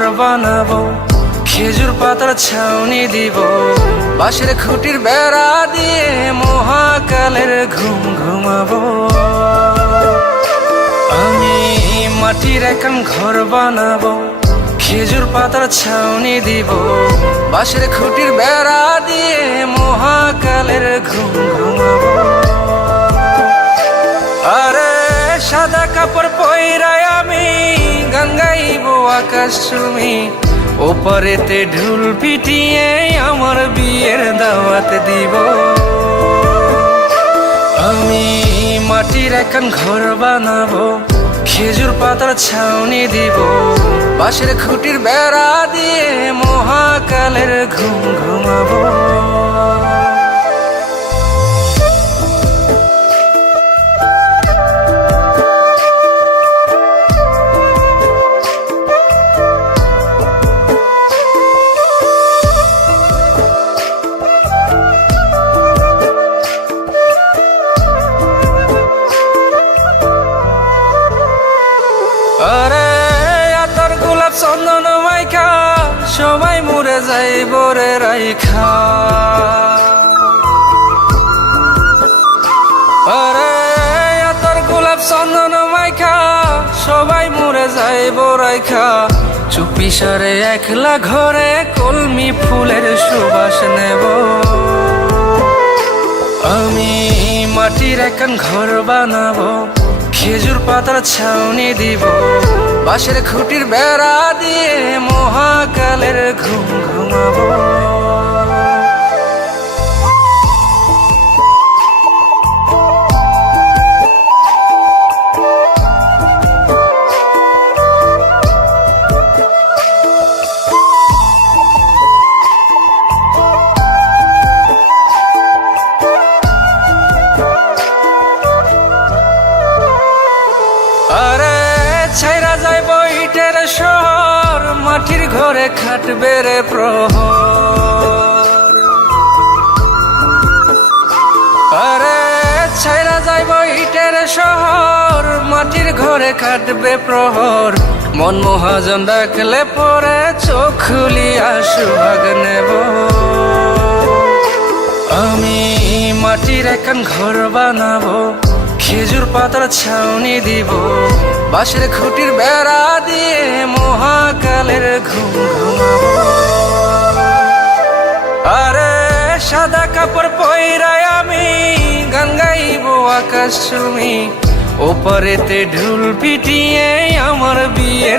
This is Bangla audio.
ঘর বানাবো, খেজুর পাতার ছাউনি দিব, বাঁশের খুঁটির বেড়া দিয়ে মহাকালের ঘুম ঘুমাবো। আমি মাটির একান ঘর বানাবো, খেজুর পাতার ছাউনি দিব, বাঁশের খুঁটির বেড়া দিয়ে মহাকালের ঘুম ঘুমাবো। আরে সাদা কাপড় পইরায় আমি গান গাইবো আকাশ চুমি, ওপারেতে ঢোল পিটিয়ে আমার বিয়ের দাওয়াত দিব। আমি মাটির একান ঘর বানাবো, খেজুর পাতার ছাউনি দিব, বাঁশের খুঁটির বেড়া দিয়ে মহাকালের ঘুম ঘুমাবো। আরে আতর গোলাপ চন্দন মাইখা সবাই মরে যাইব রে রাইখা। আরে আতর গোলাপ চন্দন মাইখা সবাই মরে যাইব রাইখা, চুপি সারে একলা ঘরে কলমি ফুলের সুবাস নেব। আমি মাটির একান ঘর বানাবো, খেজুর পাতার ছাউনি দিব, বাঁশের খুঁটির বেড়া দিয়ে মহাকালের ঘুম ঘুমাবো। আরে ছাইরা যাইব ইটের শহর, মাটির ঘরে খাটবে রে প্রহর। আরে ছাইরা যাইব ইটের শহর, মাটির ঘরে খাটবে প্রহর, মন মহাজন ডাকলে পরে চোখ খুলিয়া সুহাগ নেব। আমি মাটির একান ঘর বানাবো, খেজুর পাতার ছাউনি দিব, বাঁশের খুঁটির বেড়া দিয়ে মহাকালের ঘুম ঘুমাবো। আরে সাদা কাপড় পইরায় আমি গান গাইবো আকাশ চুমি, ওপারেতে ঢোল পিটিয়ে আমার বিয়ের